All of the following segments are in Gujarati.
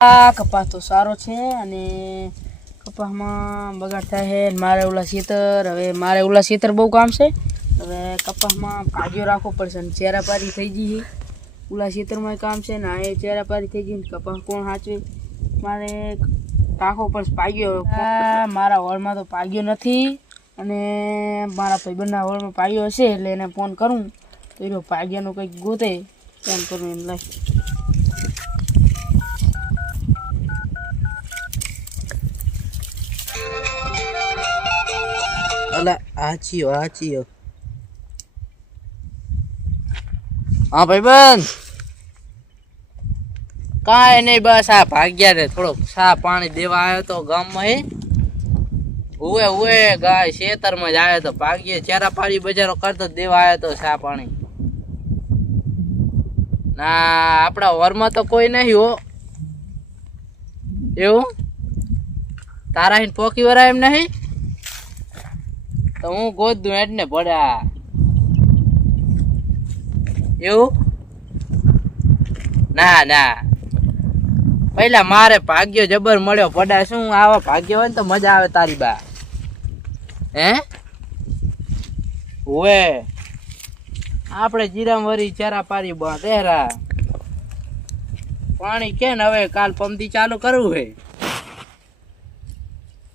આ કપાસ તો સારો છે અને કપાસમાં બગાડ થાય છે મારે ઓલા શેતર, હવે મારે ઓલા શેતર બહુ કામ છે. હવે કપાસમાં ભાગ્યો રાખવો પડશે ને ચેરાપારી થઈ ગઈ છે. ઓલા શેતરમાં કામ છે ને આ એ ચેરાપારી થઈ ગઈ કપાસ કોણ સાચવે મારે રાખવો પડશે પાગ્યો મારા હોલમાં તો પાગ્યો નથી અને મારા ભાઈબંધના હોલમાં પાગ્યો હશે એટલે એને ફોન કરું. તો એ પાગ્યાનું કંઈક ગોતે. ફોન કરું એમ લઈ અલા આચીઓ આચીઓ હા ભાઈબંધ કાંઈ નહીં, બસ આ ભાગ્યા રે થોડોક સા પાણી દેવા આવ્યો તો ગામમાં એ ઉવે ઉવે ગાય ખેતરમાં જ આવ્યો તો ભાગ્યે ચેરા પાડી બજારો કરતો દેવા આવ્યો તો સા પાણી. ના, આપણા વરમાં તો કોઈ નહીં હો. એવું? તારા હિન પોકી વરા એમ નહીં? તો હું ગોદ દઉં એટલે પડ્યા એવું? ના ના. પહેલા મારે ભાગ્યો જબર મળ્યો પડા શું? આવા ભાગ્યો હોય ને તો મજા આવે તારી બા. હે? ઓએ આપણે જીરામ વરી ચારા પારી બાંધેરા પાણી કે ને હવે કાલ પંપથી ચાલુ કરવું હે?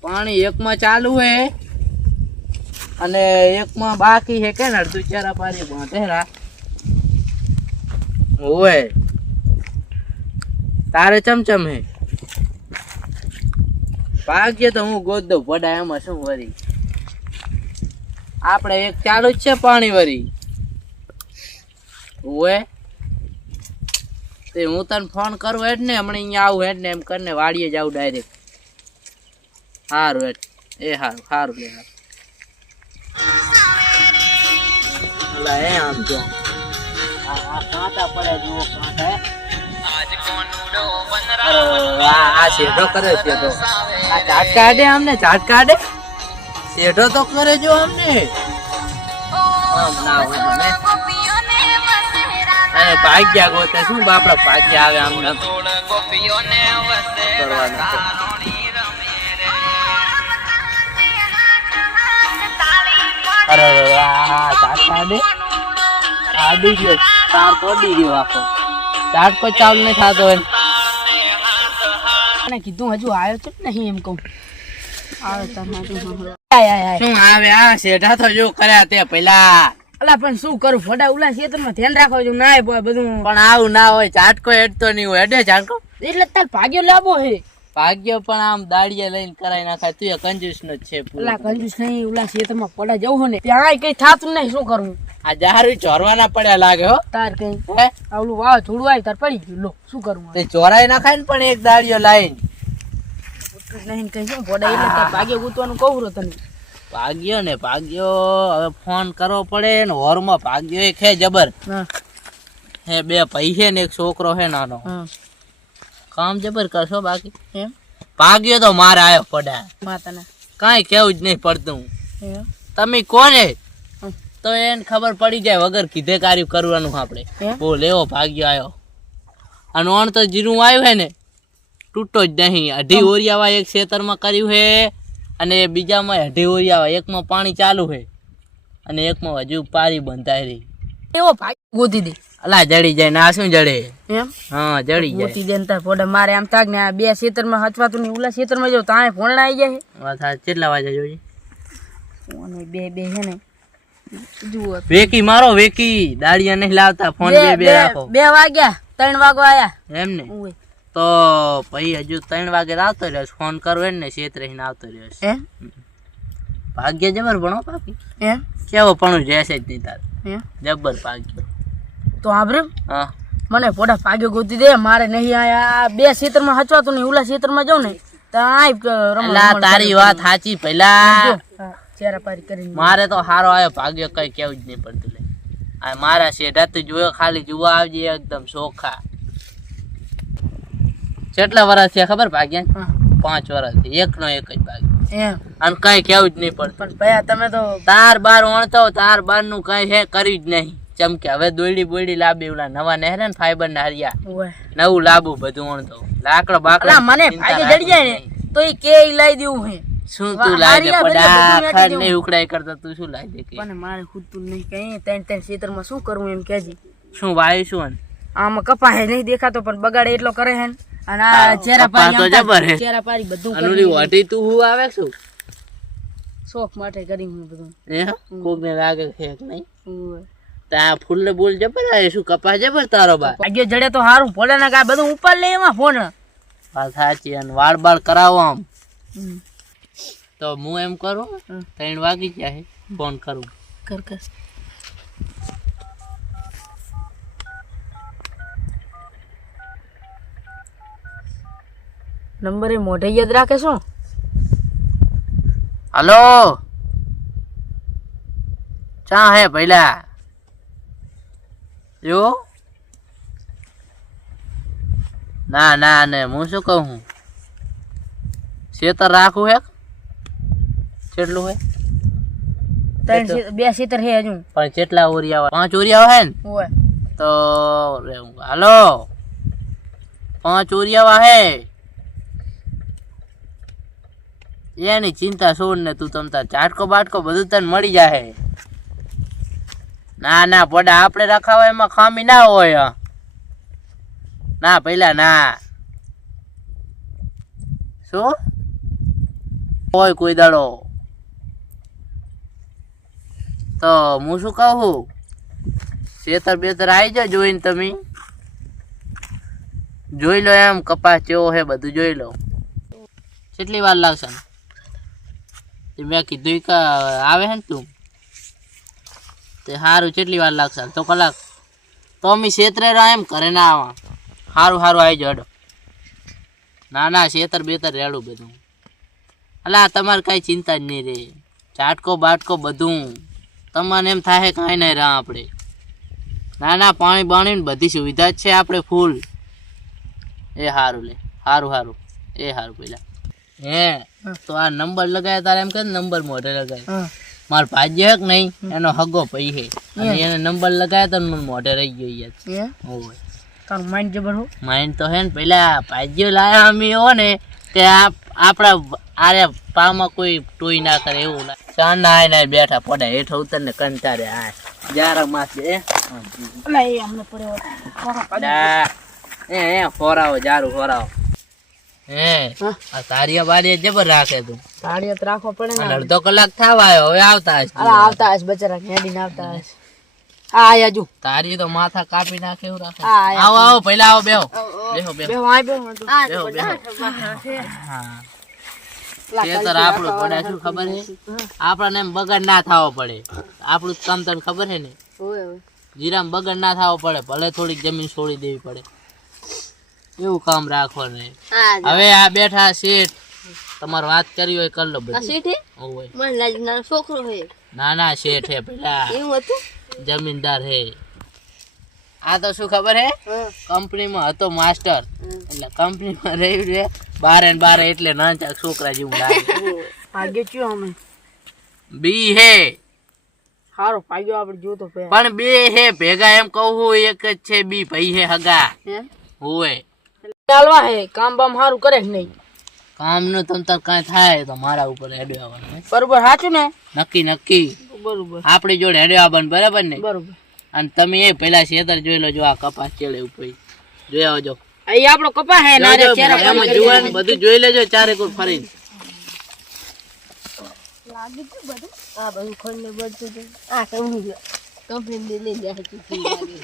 પાણી એકમાં ચાલુ હે. અને એકમાં બાકી છે કે ને, અડધું ચારા પારી બાંધેરા ઓય તારે ચમચમ હે? ભાગ્ય તો હું ગોદ દઉં પડા એમાં શું વરી? આપણે એક ચાલુ જ છે પાણી વરી. ઓએ તે હું તને ફોન કરું હેડ ને, હમણાં અહીંયા આવું હેડ ને, એમ કરીને વાડીએ જાઉં ડાયરેક્ટ સારું હેડ. એ સારું સારું લે સારું અલા એ આમ જો. આ આ કાંટા પડે જુઓ કાંટા આ આ શેઢો કરે શેઢો. આ ચાટ કાઢે આમને ચાટ કાઢે. શેઢો તો કરે જો અમને ભાગ્યા ગોતે શું બાપડા ભાગ્યા આવે આમ કરવાના અરે અરે, આ આ આડી ગયો તાર તોડી ગયો આખો. ચાટ કોઈ ચાલુ નહીં થતો હોય. અને કીધું હજુ આવ્યો છે નહીં એમ કહું. આવે તાર હાથું સાંભળો. આય આય આય. શું આવે આ શેઢા તો જો કર્યા તે પેલા અલા પણ શું કરું? ફોટા ઉલા ખેતરમાં ધ્યાન રાખો છું ના બોય બધું. પણ આવું ના હોય ચાટકો હેડતો નહીં હોય. હેડે ચાટકો એટલે તાર ભાગ્યો લાવો હે. ભાગ્ય પણ આમ દાડિયા લઈને કરાઈ નાખાય તું કંજૂસ નો છે પેલા કંજુસ નહીં ઉલા ખેતરમાં ફોટા જવું ને ત્યાં કઈ થાતું નહીં શું કરવું? આ જારું ચોરવાના પડ્યા લાગે હો. તાર કઈ? હે? આવલું વાવ છોડવાય તાર પડી ગયું. લો શું કરવું તે ચોરાઈ નાખાય ને પણ એક દાડિયો લાઈન. નહીં કઈ શું ફોટા એટલે તાર ભાગ્ય ગૂંતવાનું કહું રો તને. ભાગ્યો ને ભાગ્યો હવે ફોન કરવો પડે ને હોરમાં ભાગ્યો એક હે જબર. હે. બે ભાઈ છે ને એક છોકરો હે નાનો. હા. કામ જબર કરશો બાકી એમ? ભાગ્યો તો મારે આવ્યો પડ્યા માતાને. કાંઈ કેવું જ નહીં પડતું. તમે કોને? તો એને ખબર પડી જાય વગર કીધે કાર્ય કરવાનું આપણે? બહુ લેવો ભાગ્યો આવ્યો અને ઓણ તો જીરું આવ્યું હે ને તૂટો જ નહીં. અઢી ઓરિયાવા એક ખેતરમાં કર્યું હે અને બીજામાં અઢી ઓરિયાવા એકમાં પાણી ચાલુ હે અને એકમાં હજુ પારી બંધાઈ રહી. એવો ભાગ્ય ગોધી દે. અલા જડી જાય ને આ શું જડે? એમ? હા જડી જાય. ગોતી દેન તા તાર મારે આમ થાક ને આ બે ખેતરમાં હચવાતું નહીં ઉલા ખેતરમાં જો તાય ભોંડા આવી જાય વાત હા કેટલા વાગે જોઈ ફોન બે બે છે ને. જુઓ. વેકી મારો વેકી. દાડિયા નહીં લાવતા ફોન બે બે રાખો. બે વાગ્યા ત્રણ વાગો આયા. એમ ને? તો પછી હજુ ત્રણ વાગે આવતો રહ્યો ફોન કરવો ને ક્ષેત્ર રહીને આવતો રહ્યો છે. ભાગ્ય જબર ભણો પાકી એમ? કેવો પણ રહેશે જ નહીં તાર. જબર ભાગ્ય. તો આભરે. હા. મને ફોટા ભાગ્યો ગોતી દે મારે નહીં આયા બે ખેતરમાં હચવાતું નહીં ઉલા ખેતરમાં જાઉં ને તો આય રમણ એલા રમણ તારી વાત સાચી કરીને. મારે તો હારો આવ્યો ભાગ્ય કઈ કેવું જ નહીં પડતું લે. આ મારા શેઢા તો જોયો ખાલી જોવા આવજે એકદમ સોખા. કેટલા વર્ષ છે ખબર ભાગ્યા? પાંચ વર્ષ એકનો એક જ ભાગ્ય. અને કઈ કેવું જ નહીં પડતું. પણ ભાઈ તમે તો તાર બાર વણતો તાર બારનું કઈ હે કર્યું જ નહીં. ચમ કે હવે દોયડી બોયડી લાવી ઓલા નવા નહેરે ને ફાઈબર ના હરિયા. નવું લાબુ બધું ઓણ તો. લાકડો બાકડો મને ફાઈબર જડી જાય ને તો એ કે ઈ દેવું હે. શું તું લાઈ દે પડા પણ ને ઉકળાઈ કરતા તું શું લાઈ દે કે? પણ મારે ખૂટતું નહીં કઈ ત્રણ ત્રણ ખેતરમાં શું કરવું એમ કેજી શું વાય શું? આમાં કપા હે નહીં દેખાતો પણ બગાડે એટલો કરે હે અને આ ચેરા પારી તો જબર હે. ચેરા પારી બધું અને વાટી તું હું આવે શું? શોખ માટે કરી હું બધું. હે? કોક ને લાગે છે નહીં? ફૂલ ને બોલ જબર શું કપા જબર તારો બા? આગે જડે તો સારું ભોલે ને કા બધું ઉપર લે એમાં ફોન. વાત સાચી અને વાળ બાળ કરાવો આમ. તો હું એમ કરું ત્રણ વાગી જાય ફોન કરું. કર કર. નંબર એ મોઢે યાદ રાખે શું? હલો? ચા હે પહેલા જો. ના ના ને હું શું કહું હું? શેતર રાખું હે? કેટલું હે? ત્રણ બે સીતર હે હજુ. પણ કેટલા ઓરિયા પાંચ ઓરિયા હે ને? તો. હાલો. પાંચ ઓરિયા હે. એની ચિંતા છોડ ને તું તમતા ચાટકો બાટકો બધું તને મળી જાહે. ના ના પોડા આપણે રખાવા એમાં ખામી ના હોય. ના પેલા ના. શું? હોય કોઈ દાડો. તો હું શું કહું શેતર બેતર આવી જાઓ જોઈને તમે. જોઈ લો એમ, કપાસ ચેવો છે, બધું જોઈ લો. કેટલી વાર લાગશે? મેં કીધું કે, આવે હે ને તું? તે સારું કેટલી વાર લાગશે તો કલાક. તો અમે છેતરે રહ્યા એમ ઘરે ના આવા. સારું સારું આવી જડો ના ના શેતર બેતર રેડું બધું. અલા તમારે કાંઈ ચિંતા જ નહીં રે. ચાટકો બાટકો બધું. તમને એમ થાય કાંઈ નહીં રહ્યા આપણે. ના ના, પાણી બાણી ને બધી સુવિધા જ છે આપણે ફૂલ. એ સારું લે. સારું સારું એ સારું પેલા. હે, તો આ નંબર લગાવ્યા તારે એમ કે નંબર મોઢે લગાય. હા. માર ભાજ્ય હક નહીં એનો હગો પઈ હે એને નંબર લગાવ્યા તો મોઢે રહી ગયો યાર. ઓય. તારું માઇન્ડ જબર હો. માઇન્ડ તો હે ને પેલા ભાજ્યો લાયા અમે હો ને તે આપ આપણા આરે પામાં કોઈ ટોઈ ના કરે એવું ના ચા ના આય ના બેઠા પડે હેઠ ઉતર ને કંટારે આ જારા માસ એ અલા એ અમને પડ્યો. એ એ ફોરાવો જારું ફોરાવો. હે. આ તારીયા બારીયા જબર રાખે તું. તાળીઓ તો રાખવો પડે ને અડધો કલાક થવા આવ્યો હવે આવતા હશે. આવતા હશ બચારા આવતા હશ. આ આયા તારી તો માથા કાપી નાખે એવું રાખે. આવો આવો પહેલા આવો બેહો. બેહો હા. ખેતર આપણું પડે શું ખબર છે આપણને એમ બગડ ના થવો પડે. આપણું જ કામ તને ખબર છે ને. જીરામ બગડ ના થવો પડે ભલે થોડીક જમીન છોડી દેવી પડે. એવું કામ રાખવાનું હવે આ બેઠા શેઠ તમારે વાત કરી હોય કરી લો બધી. હોય. છોકરો હે. ના ના શેઠ હે પેલા. એવું હતું? જમીનદાર હે. આ તો શું ખબર હે? કંપનીમાં હતો માસ્ટર. એટલે કંપનીમાં રહ્યું છે. બારે ને બારે એટલે નાનચા છોકરા જેવું લાગે. ભાગ્ય ચિયો અમે. બી હે. હારો ભાગ્યો આપણે જોતો તો પણ બે હે ભેગા એમ કહું એક જ છે બી ભાઈ હે હગા. હોય ચાલવા હે કામ બામ સારું કરે કે નહીં? કામનું તમ તાર કાંઈ થાય તો મારા ઉપર હેડ્યો આવવાનું બરોબર સાચું ને? નક્કી નક્કી. બરોબર. આપણી જોડે હેડ્યો આવવાનું બરાબર ને? બરોબર. અને તમે એ પેલા શેતર જોઈ લો જો આ કપાસ ચેડે ઉપર જોઈ આવજો. અહીં આપણો કપાસ હે ના રે ચહેરા એમાં જુવાનું બધું જોઈ લેજો ચારે કોર ફરીને. આ બધું ખોઈને બધું છે. આ કેવું છે કંપની દે લઈ જાય છે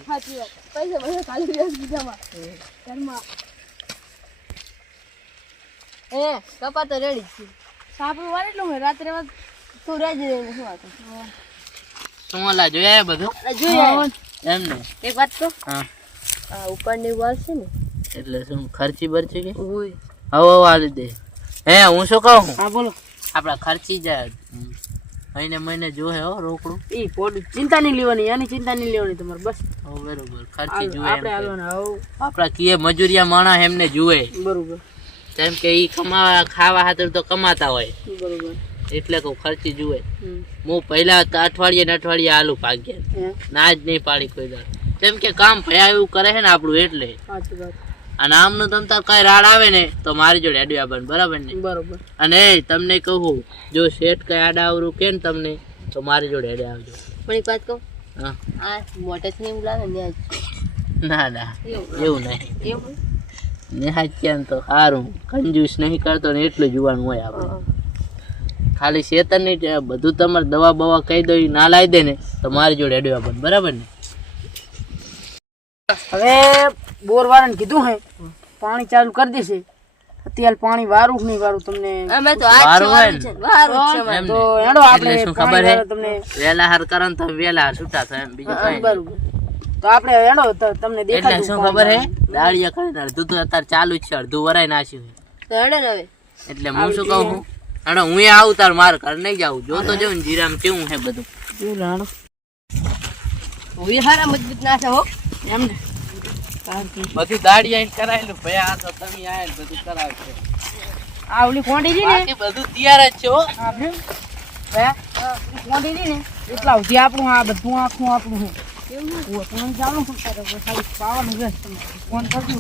સાચી વાત. પૈસા પૈસા કાઢી વ્યાજ બીજામાં ઘરમાં એ કપા તો રેડી જ છે. સાપડું વાળ એટલું હોય રાત્રે વાત તું રેજી રહીને શું વાતો શું ઓલા જોયા બધું? જોઈએ એમ ને? એક વાત તો હા. આ ઉપરની વાળ છે ને? એટલે શું ખર્ચી બરચી કે? ઓય હવે વાળી દે. હે હું શું કહું? હા બોલો. આપડા ખર્ચી જાય. મહિને મહિને જોહે હો રોકડું. ઈ પોડ ચિંતા નહીં લેવાની એની ચિંતા નહીં લેવાની તમારે બસ. હો બરોબર ખર્ચી જોવે આપણે. હાલવાના હવ. આપડા કીએ મજૂરિયા માણસ એમને જુએ. બરોબર. કેમ કે એ કમાવા ખાવા ખાતર તો કમાતા હોય. બરોબર. એટલે કહું ખર્ચી જુએ. હું પહેલા અઠવાડિયે ને અઠવાડિયે આલુ ભાગ્યા. હે? ના જ નહીં પાડી કોઈ દાળ કેમ કે કામ ભયા એવું કરે છે ને આપણું એટલે. અને આમનું તમ તાર કઈ રાડ આવે ને તો મારી જોડે અડ્યા બન બરાબર ને? બરોબર. અને તમને કહું જો શેઠ કઈ આડા આવરું કે ને તમને તો મારી જોડે અડે આવજો. પણ એક વાત કહું? હા. આ મોટેથી નહીં લાગે ને ના ના. એવું. એવું નહીં. એવું? નિહાચ્યાન તો સારું કંજૂસ નહીં કરતો ને એટલું જોવાનું હોય આપણે. ખાલી શેતરની જ બધું તમારે દવા બવા કહી દો ના લાવી દે ને તો મારી જોડે અડવા પણ બરાબર ને? હવે બોરવાળાને કીધું હે પાણી ચાલુ કરી દેશે. અત્યારે પાણી વારું નહીં વારું તમને અમે તો આજ વારું છે વારું છે તો ને. આપણે ખબર હે? તમને. વેલા હાર કરન તો વેલા છૂટા થાય એમ બીજું કઈ તો આપણે એનો તમને તમને એટલે શું ખબર હે? દાળિયા કરીને અડધું તો અત્યારે ચાલુ જ છે અડધું વરાઈ નાખ્યું છે. તો હેડે હવે. એટલે હું શું કહું હું? અને હું એ આવું તાર માર ઘર નહીં જાઉં. જોતો જાઉં ને જીરામ કેવું હે બધું. એવું રાણો? હું હારા મજબૂત ના છે હો. એમ ને. તો. બધું દાળિયા કરાયેલું. ભાઈ આ તો તમે આયા બધું કરાવશે. આ ઓલી કોંડી રહી ને બધું તૈયાર જ છે હો. આપણે ભાઈ. કોંડી ને? એટલા સુધી આપણું આ બધું આખું આપણું એવું શું કરે હવે ખાલી પાવાનું તમારે. ફોન કરજો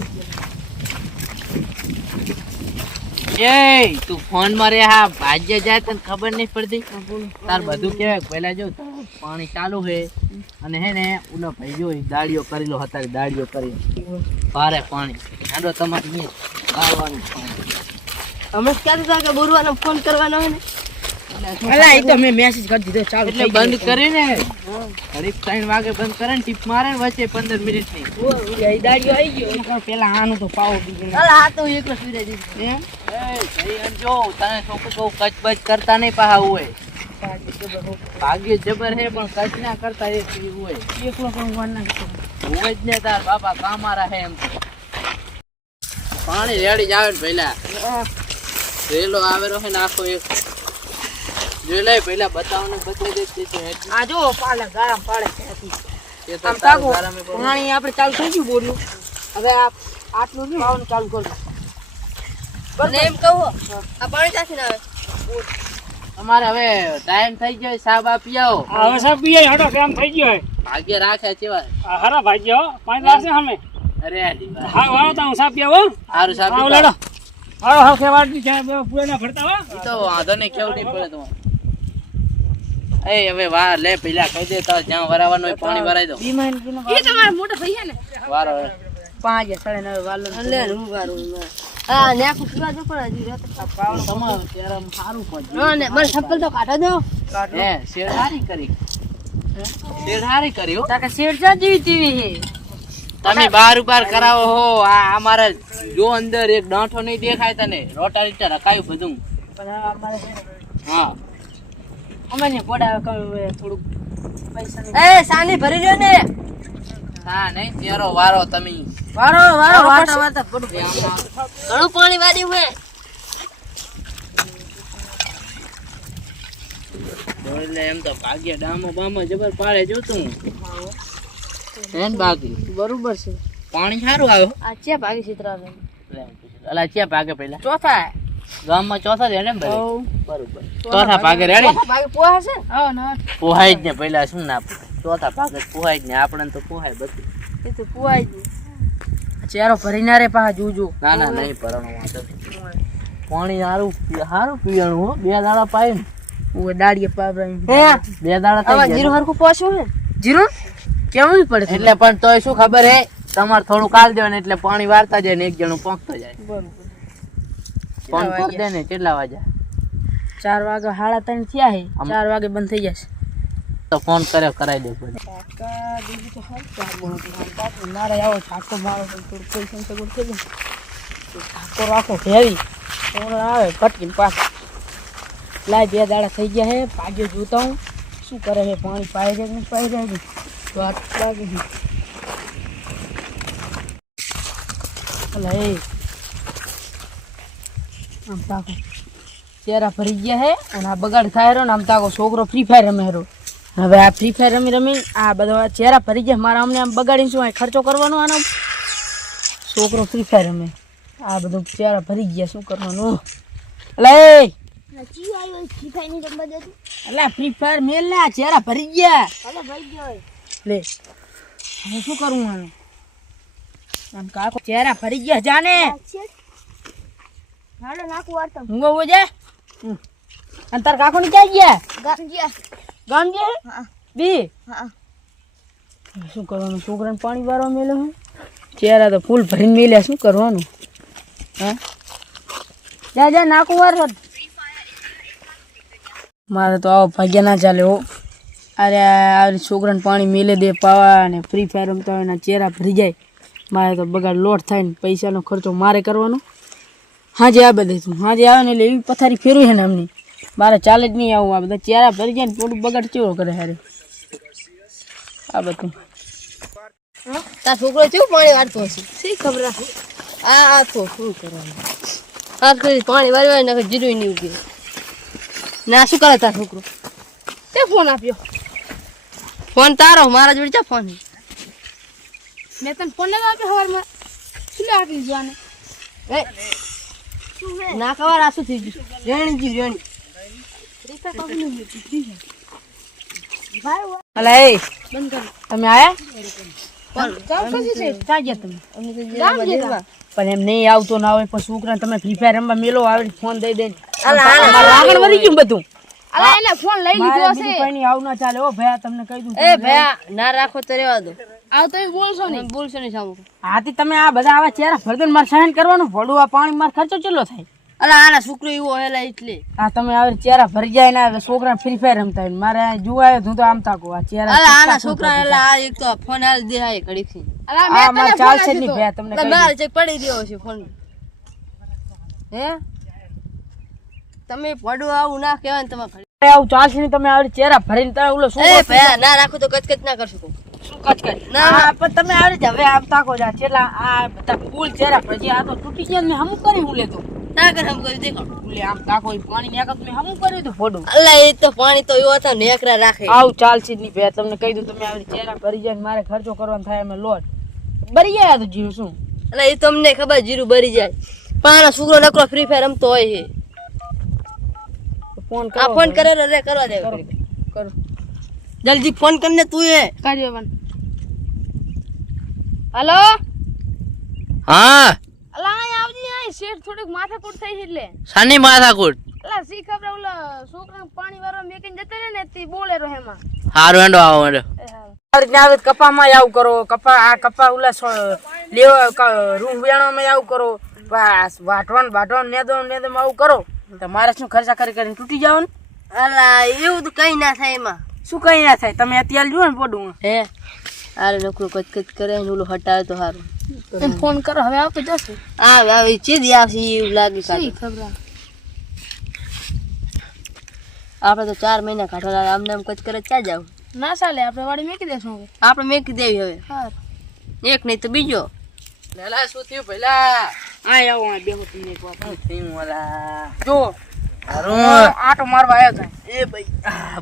એ તું ફોનમાં રે, હા ભાજ્ય જાય તને ખબર નહીં પડતી. તાર બધું કેવાય. પહેલા જો, પાણી ચાલુ હે, અને હે ને ઓલો ભાઈ જો ઈ કરી લો હતા દાળીઓ કરી ભારે પાણી. હાલો તમારે મેં બારવાનું પાણી અમે ક્યાં કે બોરવાનો ફોન કરવાનો હોય ને? અલા એ તો મેં મેસેજ કરી દીધો ચાલુ એટલે બંધ કરીને ઘડીક ત્રણ વાગે બંધ કરે ને ટીપ મારે ને વચ્ચે પંદર મિનિટની દાડીઓ આવી ગયો. પેલા આનું તો પાવો બીજું અલા આ તો એક એકલો સુઈ દીધું એમ? જો તને છોકરું કચ બચ કરતા નહીં પાહા હોય. ભાગ્ય જબર હે. પણ કચ ના કરતા એ હોય. એકલો પણ વાર ના હોય જ ને તાર બાપા કામારા હે એમ પાણી રેડી જ આવે ને પહેલા રેલો આવેલો હે ને આખો એક. જોઈ લે પહેલા બતાવો ને બતાવી દે તે આ જો પાલે ગામ પાડે ત્યાંથી. આમ તારું તાકો ગારામાં બહુ- પાણી આપણે ચાલુ થઈ ગયું બોરનું. હવે આ આટલું નહીં પાવાનું ચાલુ કરું અને એમ કહું આ પાણી ક્યાંથી આવે. તમારે હવે ટાઈમ થઈ ગયો સાહેબ આપી આવો. હવે સાહેબ પીએ હડો કેમ થઈ ગયો ભાગ્ય રાખે ચેવા આ હરા ભાઈ પાંચ અમે અરે હા વાળો તો હું સાહેબ પીવો હારું સાબ હા પીતા. લેડો હાલો હાલ ખેવાડની છે ના ફરતા હો. તો વાંધો નહીં કેવું નહીં પડે તમારે. એ હવે વાર લે પેલા કહી દે તો જ્યાં વરાવાનું હોય પાણી ભરાઈ દો. એ તમારા મોટા ભાઈ છે ને? વારો પાંચ સાડા નવે વાલો લે હું વારું હા ને આખું પીવા જો પણ હજી રાત પાવડો તમારો ત્યારે સારું પડે. હા ને મને ચપ્પલ તો કાઢો દો. હે શેર હારી કરી. શેર કર્યો કરી હો. તાકે શેરચા જીવી તેવી હે? તમે બાર ઉપર કરાવો હો. આ અમારે જો અંદર એક દાંઠો નહીં દેખાય તને. રોટા રીટા રખાયું બધું. પણ અમારે હા. અમે ને પડાવે કઈ થોડુંક પૈસા એ સાની ભરી રહ્યો ને. હા નહીં તેરો વારો તમે. વારો વારો વાટા વાટા પડું ઘણું પાણી વાળ્યું હે. એટલે એમ તો ભાગ્ય ડામો બામો જબર પાડે જોતું હે. ને બાકી? બરોબર છે. પાણી સારું આવ્યું? આ ચે ભાગી ચિત્રાવે અલા ચે ભાગે પેલા ચોથા. ગામમાં ચોથા જ ને ભાઈ? બરોબર. ચોથા ભાગે રેડી ભાગી પોહા છે? પોહાય જ ને પેલા શું ના ચોથા ભાગે પોહાય જ ને આપણે તો પોહાય બધું. એ તો પોહાય જ ચેરો ભરીના રે પાછા જોજો. ના ના નહીં પરણો વાંધો પાણી સારું સારું પીવાનું હો બે દાડા પાય ને. ઓય દાડીએ પાવરાઈ બે દાડા થઈ જીરું હરખું પોછું ને જીરું? કેવું પડે? એટલે પણ તોય શું ખબર હે? તમારે થોડું કાલ દેવાનું એટલે પાણી વારતા જાય ને એક જણું પોંખતો જાય. બરોબર. ફોન કેટલા પોંખ દે ને કેટલા વાગ્યા? ચાર વાગે સાડા ત્રણ થયા હે. આમ- ચાર વાગે બંધ થઈ જશે. તો ફોન કર્યો કરાવી દે બધું કાકા બીજું તો હાલ ચાર બાકી મારે આવો ઠાકો મારો પણ થોડું પૈસા સગવડ થઈ જાય તો ઠાકો રાખો હેવી. હમણાં આવે પટકીને પાછા. લાય બે દાડા થઈ ગયા હે પાગ્યો જોતા હું. શું કરે છે પાણી પાઈ જાય કે નહીં પાઈ જાય છે તો આ લાગે છે. અલા એ આમ તાકો ચહેરા ભરી ગયા હે અને આ બગાડ થાય રહ્યો ને આમ તાકો છોકરો ફ્રી ફાયર રમે રહ્યો. હવે આ ફ્રી ફાયર રમી રમી આ બધા ચહેરા ભરી ગયા. મારા અમને આમ બગાડીને શું ખર્ચો કરવાનો આનો. છોકરો ફ્રી ફાયર રમે. આ બધું ચહેરા ભરી ગયા શું કરવાનું? એટલે એ! ફ્રી ફાયર મેલ ને આ ચહેરા ભરી ગયા. ભરી ગયા ગયો લે હું શું કરું આનું? આમ કાકો ચહેરા ભરી ગયા જાને. હાલો નાખું વાર્તા હું ગો છે? અને તાર કાકો ને ક્યાં ગયા? ગામ ગયા? ગામ ગયા બી? હા. શું કરવાનું? છોકરાને પાણી વારવા મેલે હું? ચહેરા તો ફૂલ ભરીને મેલ્યા શું કરવાનું? હા? જા જા નાખું વાર મારે તો આવો ભાગ્ય ના ચાલે હો. અરે આ છોકરાને પાણી મેલે દે પાવા અને ફ્રી ફાયર રમતા હોય એના ચહેરા ભરી જાય. મારે તો બગાડ લોટ થાય ને પૈસાનો ખર્ચો મારે કરવાનો. હાજે આ બધે તું હાજે આવે ને એટલે એવી પથારી ફેરવી છે ને એમની. મારે ચાલે જ નહીં આવું આ બધા ચહેરા ભરી જાય ને થોડું બગાડ ચેવો કરે હારે. આ બધું. તાર છોકરો કેવું પાણી વાળતો હશે? શી ખબર આ આ તો શું કરવાનું? આ કરી પાણી વાળી વાળી નાખે જીરું નહીં ઉગે. ના શું કરે તાર છોકરો? તે ફોન આપ્યો. ફોન તારો મારા જોડે છે ફોન મેં તને ફોન નતો આપ્યો સવારમાં. શું આપી જોવાને એ ના ખબર આ શું થઈ ગયું? રેણી ગયું રેણી. તમે આયા? પણ એમ નહીં આવતો ના હોય પણ છોકરા તમે ફ્રી ફાયર રમવા મેલો આવે ફોન દઈ મારે આગળ વધી ગયું બધું. અલા એને ફોન લઈ લીધો કઈ આવું ના ચાલે. ઓ ભયા તમને કહી દઉં એ ભયા ના રાખો તો રેવા દો. આવ તમે બોલશો નહીં બોલશો નહીં સામું હાથી તમે આ બધા આવા ચહેરા ભરદો ને સહન કરવાનું? ભડું આ પાણી માર ખર્ચો કેટલો થાય? અલા આના છોકરો એવો હેલા એટલે. આ તમે આવે ચહેરા ભરી જાય ને છોકરા ફ્રી ફાયર રમતા હોય મારે જોવા આવ્યો તો આમ તાકો આ ચહેરા અલા આના છોકરા આ એક તો ફોન હાલ દે હાયથી ચાલશે નહીં તમને મારે પડી રહ્યો છે ફોન હે? તમે પડો આવું ના કહેવાય ને તમારે આવું ચાલશે નહીં તમે આવે ચહેરા ભરીને તમે ઓલો શું ના રાખો તો કચકચ ના કરશો ના. ના પણ તમે આવડે હવે આમ તાકો જા છેલ્લા આ બધા ફૂલ ચેરા પછી આ તો તૂટી ગયા ને હમ કરી હું લેતો. ના કર હમ કરી દેખો. ઓલે આમ તાકો પાણી ને એકત મેં હમું કર્યું તો ફોડું. અલ્લા એ તો પાણી તો એવો હતા નેકરા રાખે. આવું ચાલશે નહીં ભયા તમને કહી દઉં તમે આવી ચેરા ભરી જાય મારે ખર્ચો કરવાનો થાય અમે લોટ. ભરી ગયા તો જીરું શું? અલા એ તમને ખબર જીરું ભરી જાય. પણ છોકરો નકરો ફ્રી ફાયર રમતો હોય છે. ફોન કરો ફોન કરે રે કરવા દે. કરો. જલ્દી ફોન કરીને તું એ. કાઢ્યો પણ હલો? હા. અલા અહીં આવજી અહીં શેઠ થોડીક માથાકૂટ થઈ છે એટલે. સાની માથાકૂટ? અલા સી ખબર ઓલા છોકરા પાણી વાળો મેકીને જતા રહે ને તે બોલે રહે એમાં. હારું એંડો આવો એંડો રીતના આવે કપામાં આવું કરો કપા આ કપા ઓલા લેવા રૂમ વેણવામાં આવું કરો. બસ વાટવાનું વાટવાનું નેદો નેદો આવું કરો. તો મારે શું ખર્ચા કરી કરીને તૂટી જાવ ને? અલા એવું તો કઈ ના થાય એમાં. શું કઈ ના થાય? તમે અત્યારે જુઓ ને પડું હે? આરે કચ કચકચ કરે ને ઓલું હટાવે તો સારું ફોન કરો હવે આવતો જશે. આવે આવે ચીદી આવશે એવું લાગી કાઢો ખબર? આપણે તો ચાર મહિના કાઢવા આમને આમ કચ કરે ક્યાં જાવ? ના ચાલે આપણે વાડી મેકી દેશું હવે. આપણે મેકી દેવી હવે. હા એક નહીં તો બીજો. પેલા શું થયું પેલા? આ આવો આ બેહો તમને એક થયું ઓલા? જો આટો મારવા આવ્યો એ ભાઈ.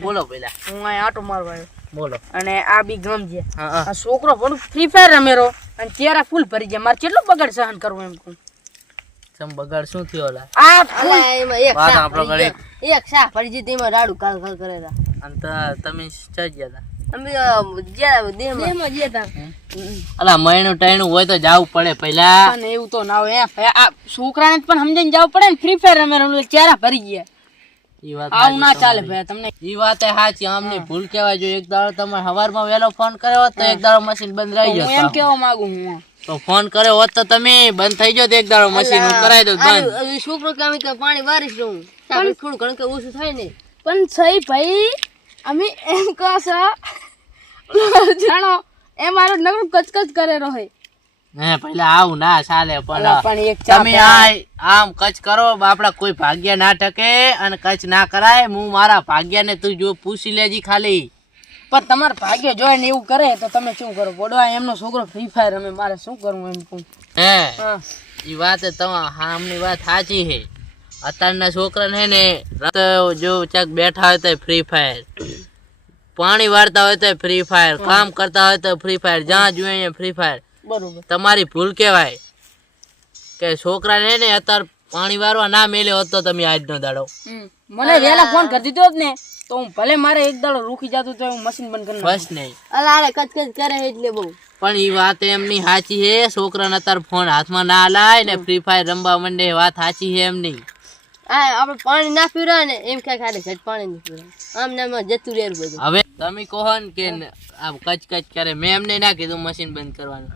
બોલો પેલા. હું અહીં આટો મારવા આવ્યો બોલો. અને આ બી ગમ છે. આ છોકરો પણ ફ્રી ફાયર રમેરો અને ચહેરા ફૂલ ભરી જાય મારે કેટલો બગાડ સહન કરવું એમ કહું. બગાડ શું થયો આ એમાં એક ગયો. એક શાહ પડી જતી એમાં રાડુ કાલ કાલ કરે રા. અને તમે ચા ગયા હતા અમે અ, જ્યાં દેહમાં. જતા અલા મહિનું ટાણું હોય તો જાવું પડે પેલા અને એવું તો ના હોય આ છોકરાને પણ સમજીને જવું પડે ને. ફ્રી ફાયર રમે રમે ચહેરા ભરી ગયા. આવું ના ચાલે ભાઈ તમને. ઈ વાત સાચી આમની ભૂલ કહેવાય જો એક દાડો તમે હવારમાં વેલો ફોન કર્યો હોત તો એક દાડો મશીન બંધ રહી હું એમ કેવા માંગુ હું. તો ફોન કર્યો હોત તો તમે બંધ થઈ જાત એક દાડો મશીન હું કરાવી દઉં બંધ. છોકરો કે કે પાણી વારીશ રહું થોડું ઘણું કે ઓછું થાય ને? પણ સહી ભાઈ અમે એમ કહો છો જાણો એ મારો નગર કચકચ કરે રહે હે પહેલા આવું ના ચાલે પણ તમે આ આમ કચ કરો આપડા કોઈ ભાગ્ય ના ટકે અને કચ ના કરાય. હું મારા ભાગ્યને તું જો પૂછી લેજી ખાલી. પણ તમાર ભાગ્ય જોઈ ને એવું કરે તો તમે શું કરો? બોડવા એમનો છોકરો ફ્રી ફાયર અમે મારે શું કરવું એમ કહું? હે એ વાત તમા હામની વાત સાચી છે. અત્યારના છોકરાને હે ને જો ચાક બેઠા હોય તો ફ્રી ફાયર પાણી વાળતા હોય તો ફ્રી ફાયર કામ કરતા હોય તો ફ્રી ફાયર જ્યાં જોઈએ ફ્રી ફાયર બરોબર. તમારી ભૂલ કહેવાય. કે છોકરાને હે ને અત્યારે પાણી વારવા ના મેલ્યો હોત તો તમે આજનો દાડો. મને વેલા ફોન કરી દીધો જ ને તો હું ભલે મારે એક દાડો રૂકી જતું તો હું મશીન બંધ કરી બસ નહીં. અલા અરે કચ કચ કરે એટલે બહુ. પણ ઈ વાત એમની સાચી હે છોકરાને અત્યારે ફોન હાથમાં ના લાય ને ફ્રી ફાયર રમવા માંડે વાત સાચી હે એમની. આપણે પાણી ના પીવડાવે ને એમ ક્યાંક ખાલી ઘટ પાણી નહીં પીવડાવે. આમ ને આમ જતું રહેવું બધું. હવે તમે કહો ને કે ન- આ કચ કચ કરે મેં એમને ના કીધું મશીન બંધ કરવાનું.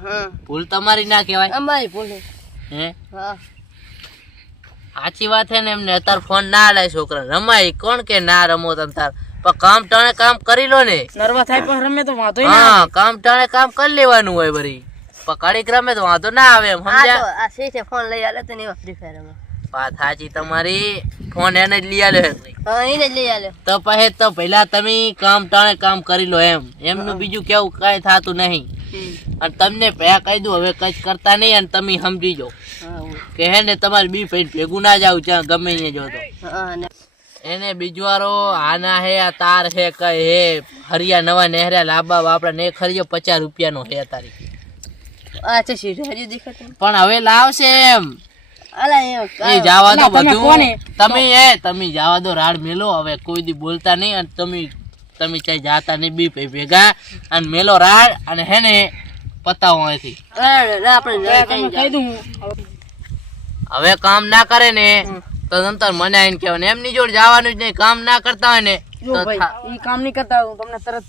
ભૂલ તમારી ના કહેવાય. અમારી ભૂલ હે? સાચી વાત હે ને એમને અત્યારે ફોન ના લાય છોકરા. રમાય. કોણ કે ના રમો તમ તાર? પણ કામ ટાણે કામ કરી લો ને. નર્વસ થાય પણ રમે તો વાંધો ના હા કામ ટાણે કામ કરી લેવાનું હોય ભરી પણ કાર્યક્રમે રમે તો વાંધો ના આવે એમ સમજ્યા? આ છે? ફોન લઈ આલે તો ફ્રી ફાયર વાત સાચી તમારી. ફોન એને જ લઈ આલ્યો તો પછી તો પહેલા તમે કામ ટાણે કામ કરી લો એમ. એમનું બીજું કેવું કઈ થતું નહીં. અને તમને પહેલા કહી દઉં હવે કઈ કરતા નહીં અને તમે સમજી જાઓ. કે હે ને તમારે બી ભાઈ ભેગું ના જાવ ત્યાં ગમે ને જો તો. એને બીજવારો આના હે આ તાર હે કઈ હે. હરિયા નવા નહેર્યા લાંબા બાપડા ને ખરીયો પચાસ રૂપિયાનો હે તારી. પણ હવે લાવશે એમ. એ એ દો બધું. તમે એ તમે જવા દો રાડ મેલો. હવે કોઈ દી બોલતા નહીં અને તમે તમે ચાઈ જાતા નહીં બી ભાઈ ભેગા. અને મેલો રાડ અને હે ને પતાવો અહીંથી. આપણે તમે કહી દઉં હવે કામ ના કરે ને તો તંતર મને આઈને કહેવાનું એમની જોડે જવાનું જ નહીં કામ ના કરતા હોય ને જો તો થા- ભાઈ ઈ કામ નહીં કરતા હું તમને તરત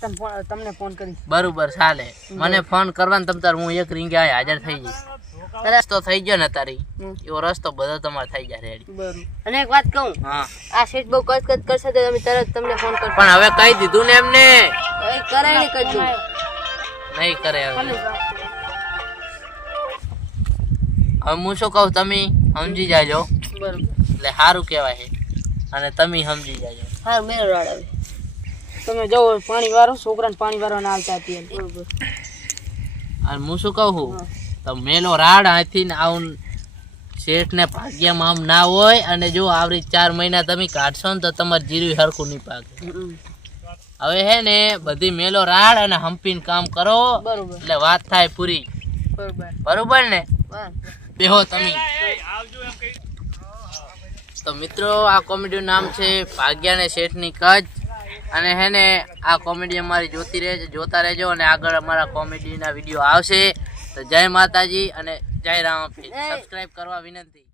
તમને ફોન કરીશ. બરોબર ચાલે. મને ફોન કરવાનું તમતાર હું એક રીંગે હાજર થઈ જઈશ. રસ્તો થઈ ગયો ને તારી. એવો રસ્તો બધો તમારે થઈ જાય રેડી અને એક વાત કહું આ સીટ બહુ કચ કચ કરશે તો તમે તરત તમને ફોન કરો પણ હવે કહી દીધું ને એમને. એ કરાય નહીં કરજો નહીં કરે હવે. હવે હું શું કહું તમે સમજી જાજો. બરોબર. એટલે સારું કહેવાય છે. અને તમે સમજી જાજો. સારું મેળ રાડ તમે જાઓ પાણી વારો છોકરાને પાણી વાળવા ના આવતા હતી બરોબર અને હું શું કહું? છું તો મેલો રાડ હાથી ને આવું શેઠ ને ભાગ્યમાં આમ ના હોય અને જો આવરી ચાર મહિના તમે કાઢશો ને તો તમારે જીરું હરખું નહીં પાકે. હવે હે ને બધી મેલો રાડ અને હંપીને કામ કરો. બરોબર. એટલે વાત થાય પૂરી. બરોબર. બરોબર ને? બેહો તમે. તો મિત્રો આ કોમેડીનું નામ છે ભાગ્યા ને શેઠની કચ્છ અને હે ને આ કોમેડી અમારી જોતી રહેજો જોતા રહેજો અને આગળ અમારા કોમેડીના વીડિયો આવશે. તો જય માતાજી અને જય રામ. સબસ્ક્રાઈબ કરવા વિનંતી.